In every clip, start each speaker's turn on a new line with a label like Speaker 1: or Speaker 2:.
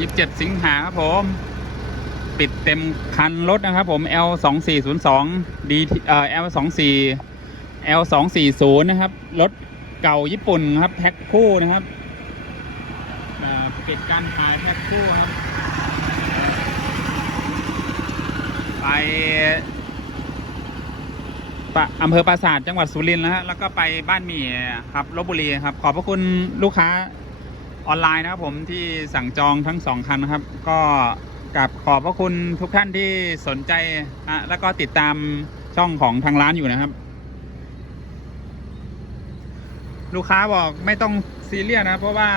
Speaker 1: ยี่สิงหาครับผม ปิดเต็มคันรถนะครับผม L สองสี่ศูนย์สอง D เอ่อ L สองสี่ L สองสี่ศูนะครับ รถเก่าญี่ปุ่นครับ แพ็คคู่นะครับปิดการขายแพ็คคู่ครับ ไปอำเภอปราสาทจังหวัดสุรินทร์นะฮะแล้วก็ไปบ้านหมี่ครับลบบุรีครับ ขอบพระคุณลูกค้า ออนไลน์นะครับผมที่สั่งจองทั้งสองคันนะครับ ก็กับขอบพระคุณทุกท่านที่สนใจฮะแล้วก็ติดตามช่องของทางร้านอยู่นะครับ ลูกค้าบอกไม่ต้องซีเรียสนะเพราะว่า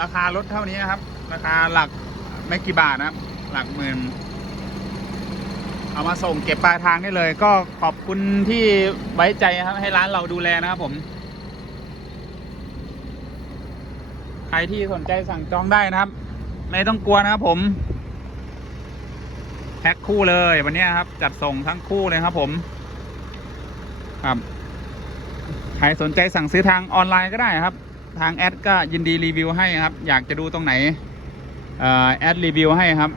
Speaker 1: ราคารถเท่านี้นะครับ ราคาหลักไม่กี่บาทนะครับ หลักหมื่นเอามาส่งเก็บปลายทางได้เลย ก็ขอบคุณที่ไว้ใจครับให้ร้านเราดูแลนะครับผม ใครที่สนใจสั่งจองได้นะครับ ไม่ต้องกลัวนะครับผมแพ็คคู่เลยวันนี้ครับ จัดส่งทั้งคู่เลยครับ ผม ครับ ใครสนใจสั่งซื้อทางออนไลน์ก็ได้ครับ ทางแอดก็ยินดีรีวิวให้ครับ อยากจะดูตรงไหนอแอดรีวิวให้ครับ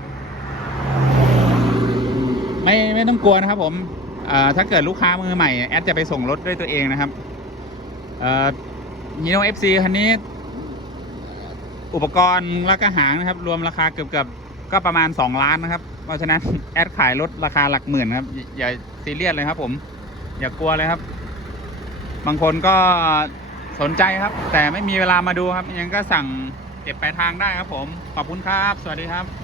Speaker 1: ไม่ไม่ต้องกลัวนะครับ ผมถ้าเกิดลูกค้ามือใหม่แอดจะไปส่งรถด้วยตัวเองนะครับฮีโน่เอฟซีคันนี้ อุปกรณ์แล้วก็หางนะครับ รวมราคาเกือบเกือบก็ประมาณ 2 ล้านนะครับ เพราะฉะนั้นแอดขายรถราคาหลักหมื่นครับอย่าอย่าซีเรียสเลยครับ ผม อย่ากลัวเลยครับ บางคนก็สนใจครับ แต่ไม่มีเวลามาดูครับ ยังก็สั่งเก็บปลายทางได้ครับ ผม ขอบคุณครับ สวัสดีครับ